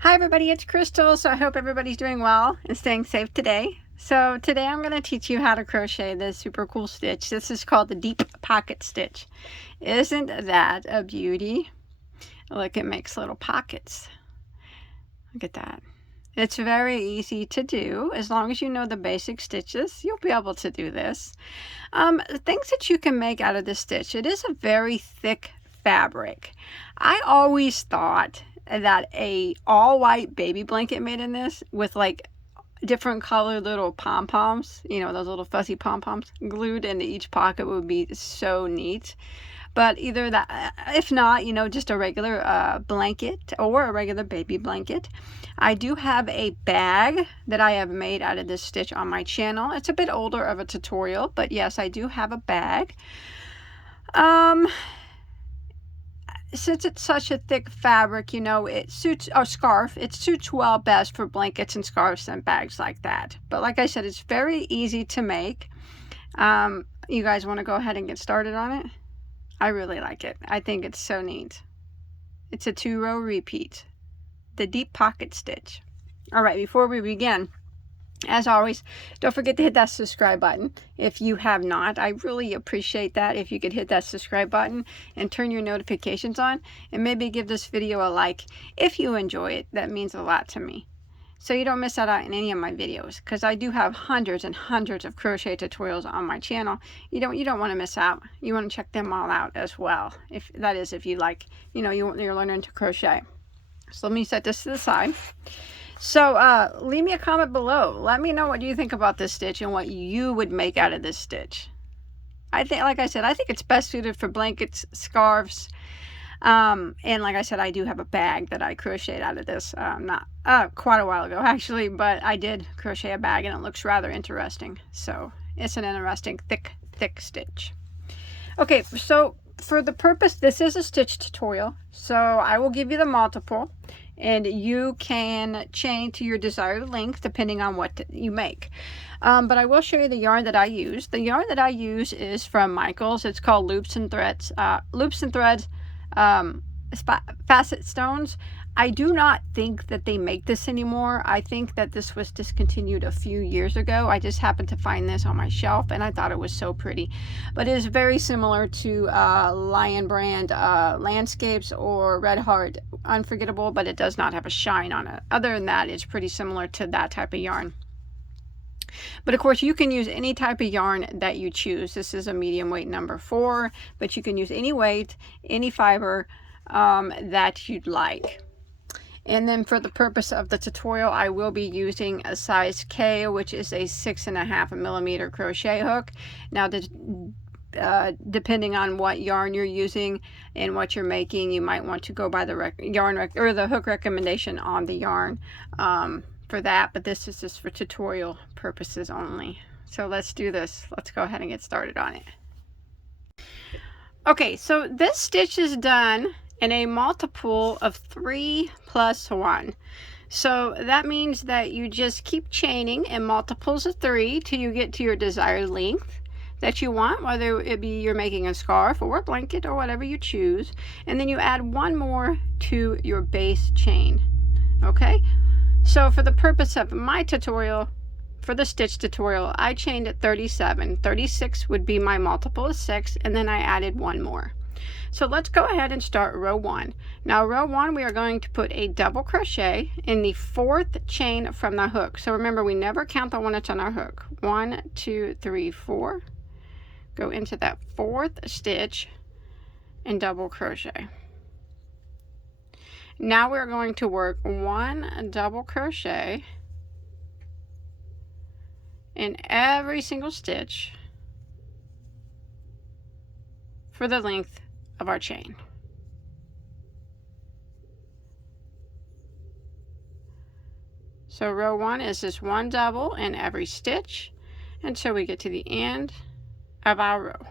Hi everybody, it's Crystal. So I hope everybody's doing well and staying safe today. So today I'm going to teach you how to crochet this super cool stitch. This is called the deep pocket stitch. Isn't that a beauty? Look, it makes little pockets. Look at that. It's very easy to do. As long as you know the basic stitches, you'll be able to do this. Things that you can make out of this stitch. It is a very thick fabric. I always thought that a all white baby blanket made in this with like different colored little pom-poms, you know, those little fuzzy pom-poms glued into each pocket would be so neat. But either that, if not, you know, just a regular blanket or a regular baby blanket. I do have a bag that I have made out of this stitch on my channel. It's a bit older of a tutorial, but yes, I do have a bag. Since it's such a thick fabric, you know, it suits a scarf. It suits well best for blankets and scarves and bags like that. But like I said, it's very easy to make. You guys want to go ahead and get started on it? I really like it. I think it's so neat. It's a 2-row repeat. The deep pocket stitch. All right, before we begin, as always, don't forget to hit that subscribe button if you have not. I really appreciate that if you could hit that subscribe button and turn your notifications on, and maybe give this video a like if you enjoy it. That means a lot to me. So you don't miss out on any of my videos, because I do have hundreds and hundreds of crochet tutorials on my channel. You don't want to miss out. You want to check them all out as well. If that is, if you like, you know, you're learning to crochet. So let me set this to the side. So leave me a comment below. Let me know what you think about this stitch and what you would make out of this stitch. I think, like I said, I think it's best suited for blankets, scarves, and like I said, I do have a bag that I crocheted out of this, not quite a while ago actually, but I did crochet a bag and it looks rather interesting. So it's an interesting thick stitch. Okay, so for the purpose, this is a stitch tutorial, so I will give you the multiple, and you can chain to your desired length depending on what you make. But I will show you the yarn that I use. The yarn that I use is from Michaels. It's called Loops and Threads. Facet Stones. I do not think that they make this anymore. I think that this was discontinued a few years ago. I just happened to find this on my shelf and I thought it was so pretty. But it is very similar to Lion Brand Landscapes or Red Heart Unforgettable, but it does not have a shine on it. Other than that, it's pretty similar to that type of yarn. But of course, you can use any type of yarn that you choose. This is a medium weight number 4, but you can use any weight, any fiber that you'd like. And then for the purpose of the tutorial, I will be using a size K, which is a 6.5 millimeter crochet hook. Now, depending on what yarn you're using and what you're making, you might want to go by the the hook recommendation on the yarn for that. But this is just for tutorial purposes only. So let's do this. Let's go ahead and get started on it. Okay, so this stitch is done in a multiple of 3 plus 1. So that means that you just keep chaining in multiples of 3 till you get to your desired length that you want, whether it be you're making a scarf or a blanket or whatever you choose, and then you add one more to your base chain. Okay, so for the purpose of my tutorial, for the stitch tutorial, I chained at 37. 36 would be my multiple of 6, and then I added one more. So let's go ahead and start row 1. Now row 1, we are going to put a double crochet in the 4th chain from the hook. So remember, we never count the one that's on our hook. 1, 2, 3, 4. Go into that 4th stitch and double crochet. Now we're going to work 1 double crochet in every single stitch for the length of our chain. So row 1 is just 1 double in every stitch until we get to the end of our row.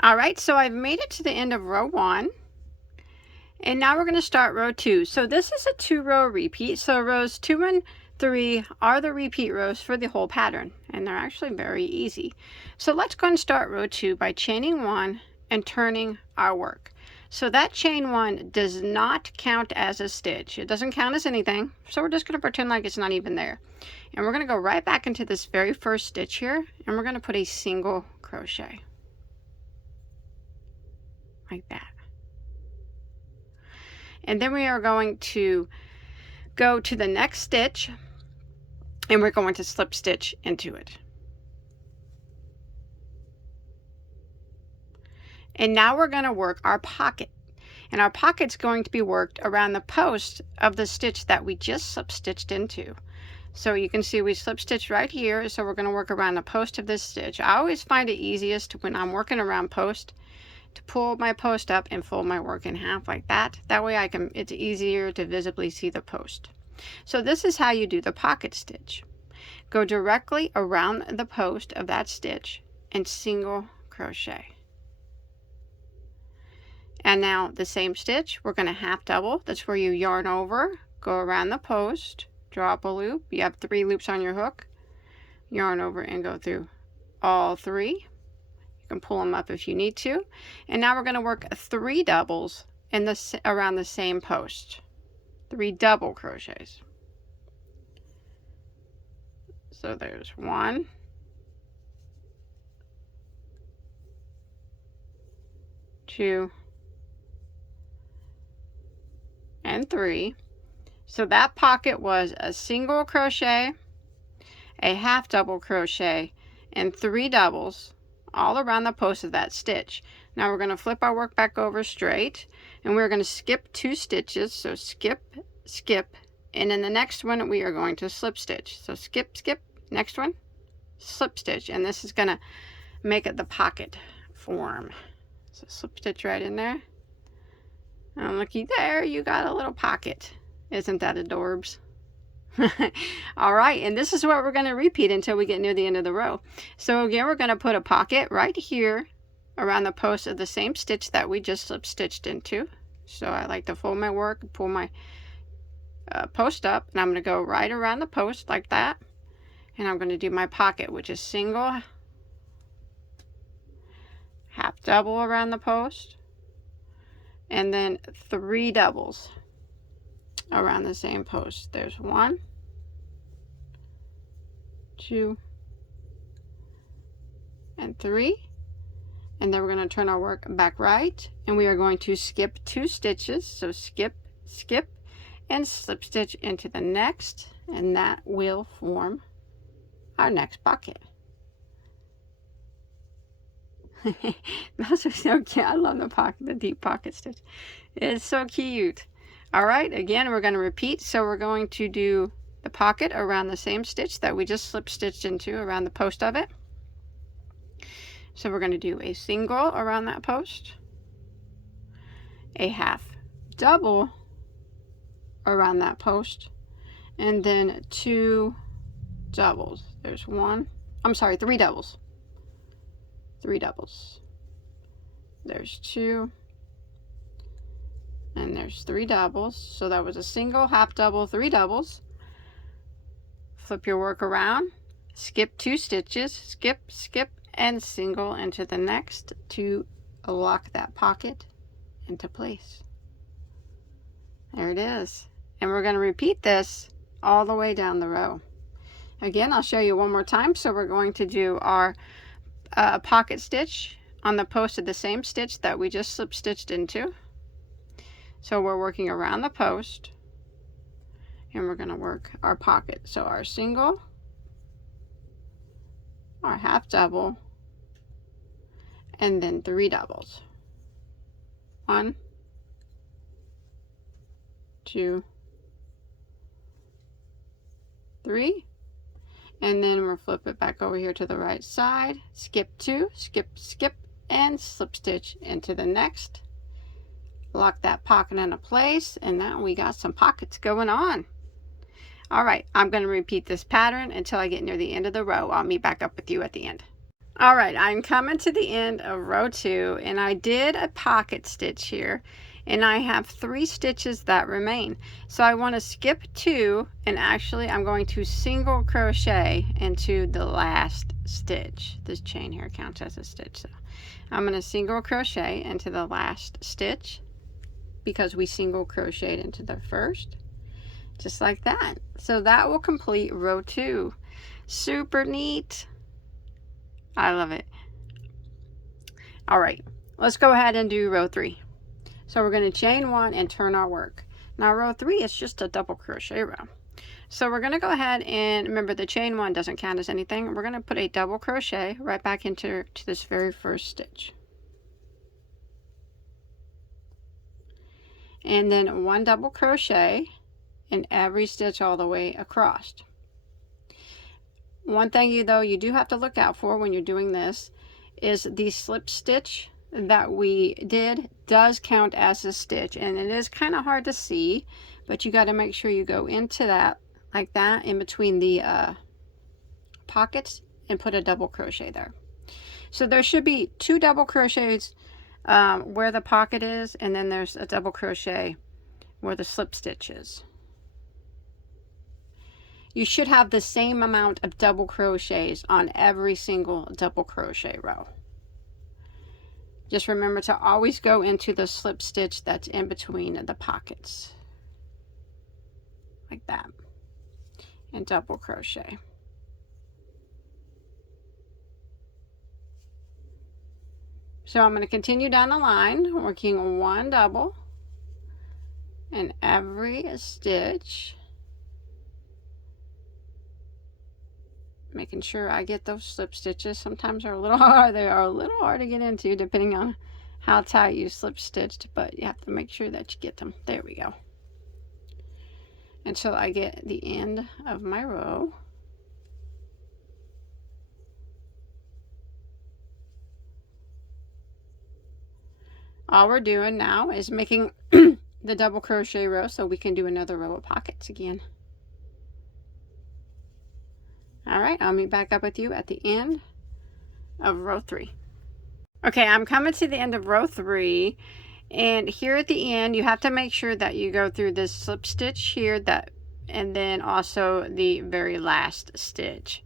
All right, so I've made it to the end of row 1. And now we're going to start row 2. So this is a 2-row repeat. So rows 2 and 3 are the repeat rows for the whole pattern, and they're actually very easy. So let's go and start row 2 by chaining 1 and turning our work. So that chain 1 does not count as a stitch. It doesn't count as anything, so we're just going to pretend like it's not even there. And we're going to go right back into this very first stitch here, and we're going to put a single crochet. Like that. And then we are going to go to the next stitch, and we're going to slip stitch into it. And now we're going to work our pocket. And our pocket's going to be worked around the post of the stitch that we just slip stitched into. So you can see we slip stitched right here, so we're going to work around the post of this stitch. I always find it easiest when I'm working around post to pull my post up and fold my work in half like that. That way it's easier to visibly see the post. So this is how you do the pocket stitch. Go directly around the post of that stitch and single crochet. And now the same stitch, we're going to half double. That's where you yarn over, go around the post, drop a loop. You have 3 loops on your hook, yarn over and go through all 3. You can pull them up if you need to. And now we're going to work 3 doubles in around the same post. 3 double crochets. So there's 1, 2, and 3. So that pocket was a single crochet, a half double crochet, and 3 doubles all around the post of that stitch. Now we're going to flip our work back over straight, and we're going to skip 2 stitches. So skip, skip, and in the next one we are going to slip stitch. So skip, skip, next one, slip stitch, and this is going to make it the pocket form. So slip stitch right in there. And looky there, you got a little pocket. Isn't that adorbs? All right, and this is what we're going to repeat until we get near the end of the row. So again, we're going to put a pocket right here around the post of the same stitch that we just slip stitched into. So I like to fold my work, pull my post up, and I'm going to go right around the post like that. And I'm going to do my pocket, which is single, half double around the post, and then 3 doubles around the same post. There's 1, 2, and 3. And then we're going to turn our work back right, and we are going to skip 2 stitches. So skip, skip, and slip stitch into the next, and that will form our next pocket. Those are so cute. I love the deep pocket stitch. It's so cute. All right, again, we're going to repeat. So we're going to do the pocket around the same stitch that we just slip stitched into around the post of it. So we're going to do a single around that post, a half double around that post, and then 2 doubles. There's 3 doubles. 3 doubles. There's 2, and there's 3 doubles. So that was a single, half double, 3 doubles. Flip your work around, skip 2 stitches, skip, skip, and single into the next to lock that pocket into place. There it is. And we're going to repeat this all the way down the row. Again, I'll show you one more time. So we're going to do our pocket stitch on the post of the same stitch that we just slip stitched into. So we're working around the post, and we're going to work our pocket. So our single, our half double, and then 3 doubles. 1, 2, 3. And then we'll flip it back over here to the right side, skip 2, skip, skip, and slip stitch into the next. Lock that pocket into place, and now we got some pockets going on. All right, I'm going to repeat this pattern until I get near the end of the row. I'll meet back up with you at the end. All right, I'm coming to the end of row 2, and I did a pocket stitch here, and I have 3 stitches that remain. So I want to skip 2, and actually I'm going to single crochet into the last stitch. This chain here counts as a stitch, so I'm going to single crochet into the last stitch because we single crocheted into the first, just like that. So that will complete row 2. Super neat. I love it. All right, let's go ahead and do row 3. So we're going to chain 1 and turn our work. Now row 3 is just a double crochet row. So we're going to go ahead and remember the chain 1 doesn't count as anything. We're going to put a double crochet right back into this very first stitch. And then 1 double crochet in every stitch all the way across. One thing you do have to look out for when you're doing this is the slip stitch that we did does count as a stitch, and it is kind of hard to see, but you got to make sure you go into that like that in between the pockets and put a double crochet there. So there should be 2 double crochets where the pocket is, and then there's a double crochet where the slip stitch is. You should have the same amount of double crochets on every single double crochet row. Just remember to always go into the slip stitch that's in between the pockets, like that, and double crochet. So I'm going to continue down the line, working 1 double in every stitch, making sure I get those slip stitches. Sometimes they're a little hard. They are a little hard to get into depending on how tight you slip stitched, but you have to make sure that you get them. There we go. Until I get the end of my row. All we're doing now is making the double crochet row so we can do another row of pockets again. All right, I'll meet back up with you at the end of row 3. Okay, I'm coming to the end of row 3, and here at the end you have to make sure that you go through this slip stitch here, and then also the very last stitch.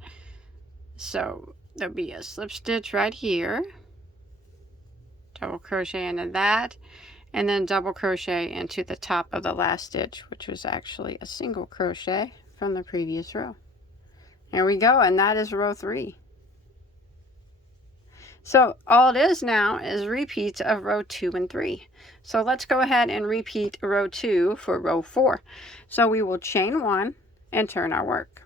So there'll be a slip stitch right here, double crochet into that, and then double crochet into the top of the last stitch, which was actually a single crochet from the previous row. There we go, and that is row 3. So all it is now is repeats of row 2 and 3. So let's go ahead and repeat row 2 for row 4. So we will chain 1 and turn our work.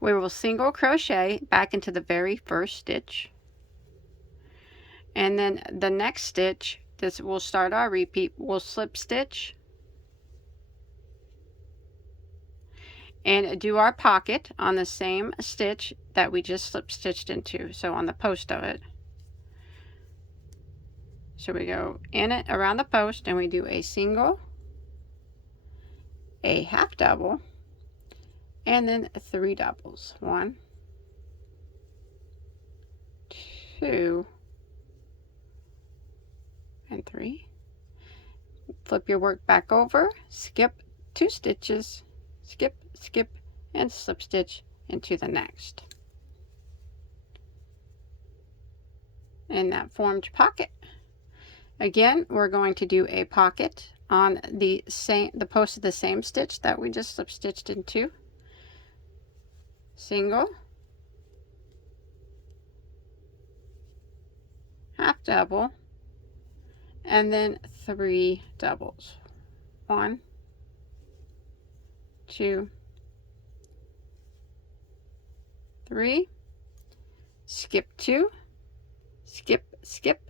We will single crochet back into the very first stitch, and then the next stitch, this will start our repeat, we'll slip stitch and do our pocket on the same stitch that we just slip stitched into, so on the post of it. So we go in it around the post and we do a single, a half double, and then 3 doubles. 1, 2, and 3. Flip your work back over, skip 2 stitches, skip, skip, and slip stitch into the next. And that formed pocket. Again, we're going to do a pocket on the post of the same stitch that we just slip stitched into. Single, half double, and then 3 doubles. 1, 2, 3, skip 2, skip, skip,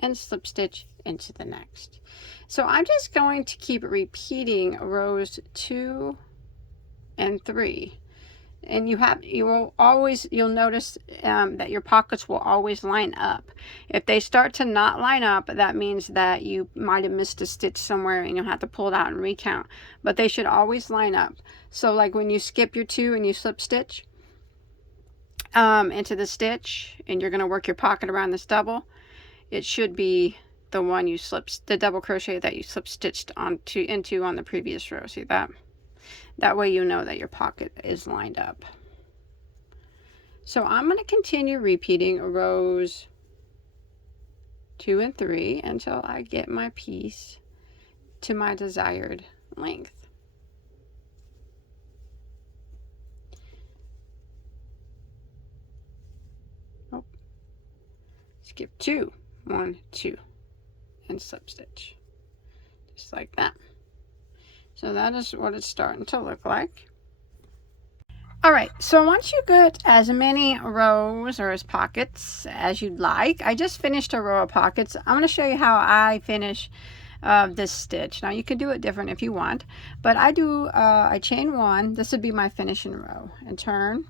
and slip stitch into the next. So I'm just going to keep repeating rows 2 and 3, and you'll notice that your pockets will always line up. If they start to not line up, that means that you might have missed a stitch somewhere and you'll have to pull it out and recount, but they should always line up. So like when you skip your 2 and you slip stitch into the stitch and you're going to work your pocket around this double, it should be the one you the double crochet that you slip stitched into on the previous row. See that? That way you know that your pocket is lined up. So I'm going to continue repeating rows 2 and 3 until I get my piece to my desired length. Oh, skip 2, 1, 2, and slip stitch, just like that. So that is what it's starting to look like. Alright, so once you get as many rows or as pockets as you'd like, I just finished a row of pockets. I'm going to show you how I finish this stitch. Now you can do it different if you want, but I do, I chain 1, this would be my finishing row, and turn,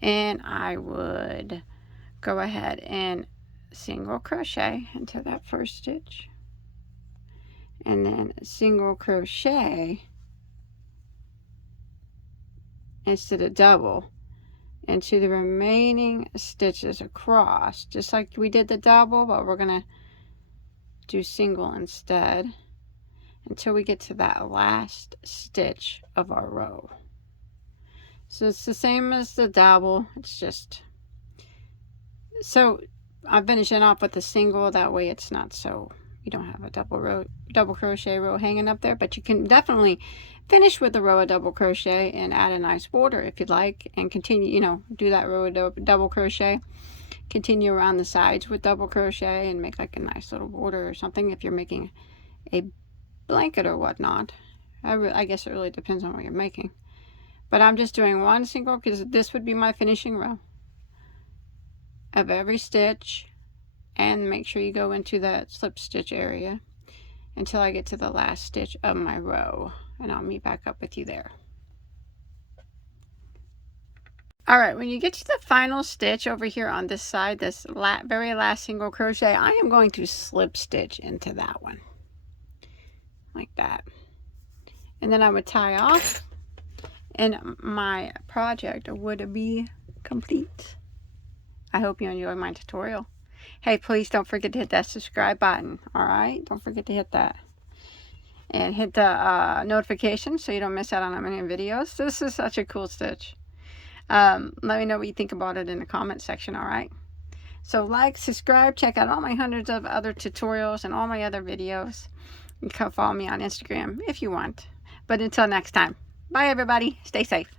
and I would go ahead and single crochet into that first stitch, and then single crochet instead of double into the remaining stitches across, just like we did the double, but we're gonna do single instead until we get to that last stitch of our row. So it's the same as the double, it's just, so I'm finishing off with a single, that way it's not so, you don't have a double crochet row hanging up there, but you can definitely finish with a row of double crochet and add a nice border if you'd like, and continue, you know, do that row of double crochet, continue around the sides with double crochet and make like a nice little border or something if you're making a blanket or whatnot. I guess it really depends on what you're making, but I'm just doing one single because this would be my finishing row of every stitch, and make sure you go into that slip stitch area until I get to the last stitch of my row, and I'll meet back up with you there. Alright, when you get to the final stitch over here on this side, this very last single crochet, I am going to slip stitch into that one like that, and then I would tie off and my project would be complete. I hope you enjoyed my tutorial. Hey, please don't forget to hit that subscribe button. Alright, don't forget to hit that. And hit the notification so you don't miss out on any videos. This is such a cool stitch. Let me know what you think about it in the comment section, alright? So like, subscribe, check out all my hundreds of other tutorials and all my other videos. You can follow me on Instagram if you want. But until next time, bye everybody. Stay safe.